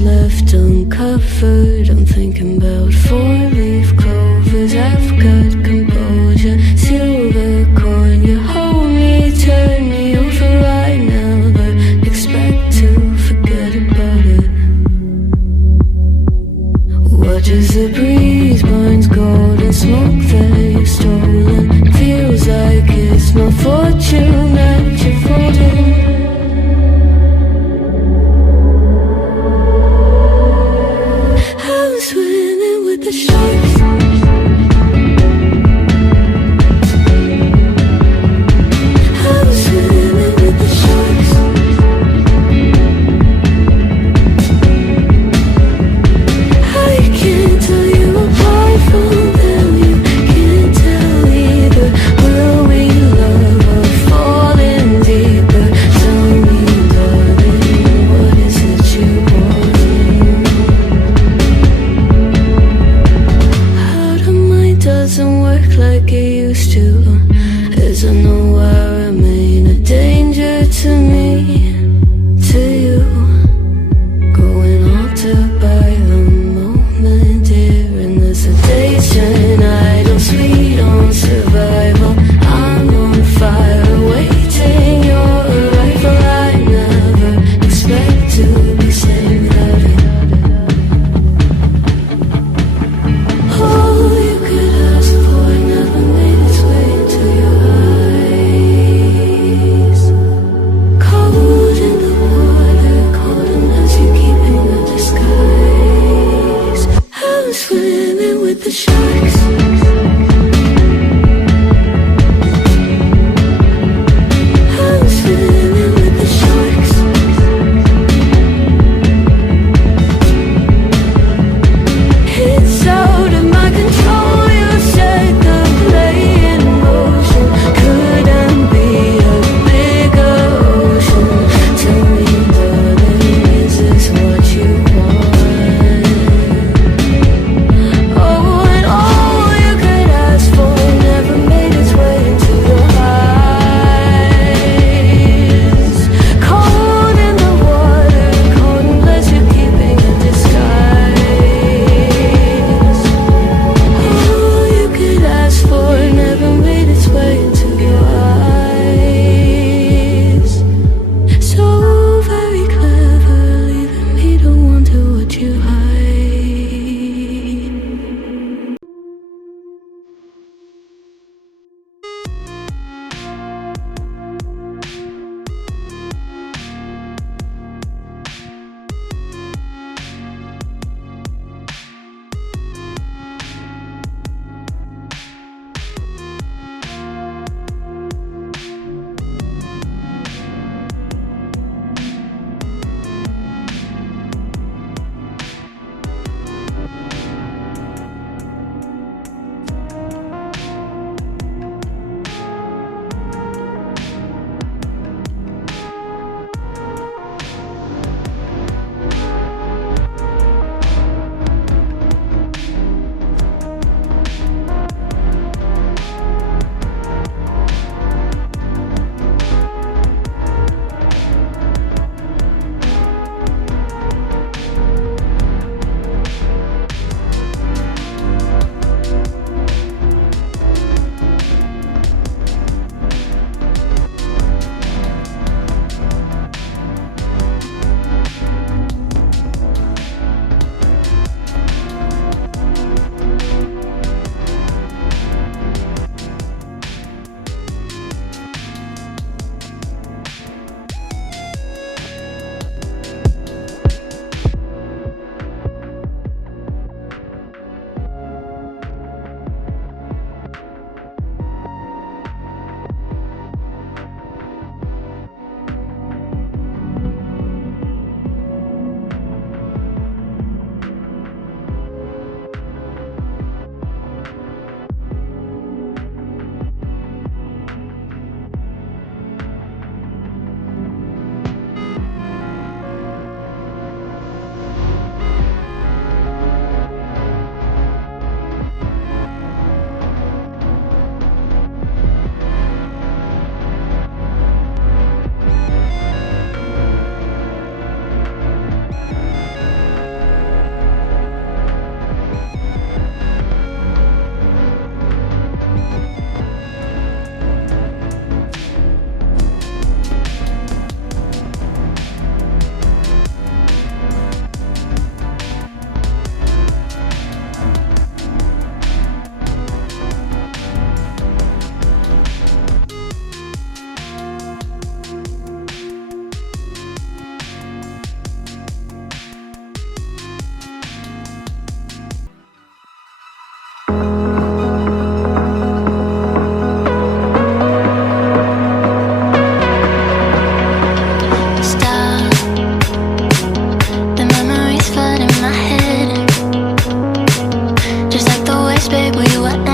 left uncovered. I'm thinking about four-leaf clovers. I've got composure, silver coin. You hold me, turn me over right now, but expect to forget about it. Watches the breeze, burns gold and smoke that you've stolen. Feels like it's my fortune that you're folding. I'm swimming with the sharks. I'm swimming with the sharks. I can't tell you apart from them. You can't tell either. Will we love babe, where you at now?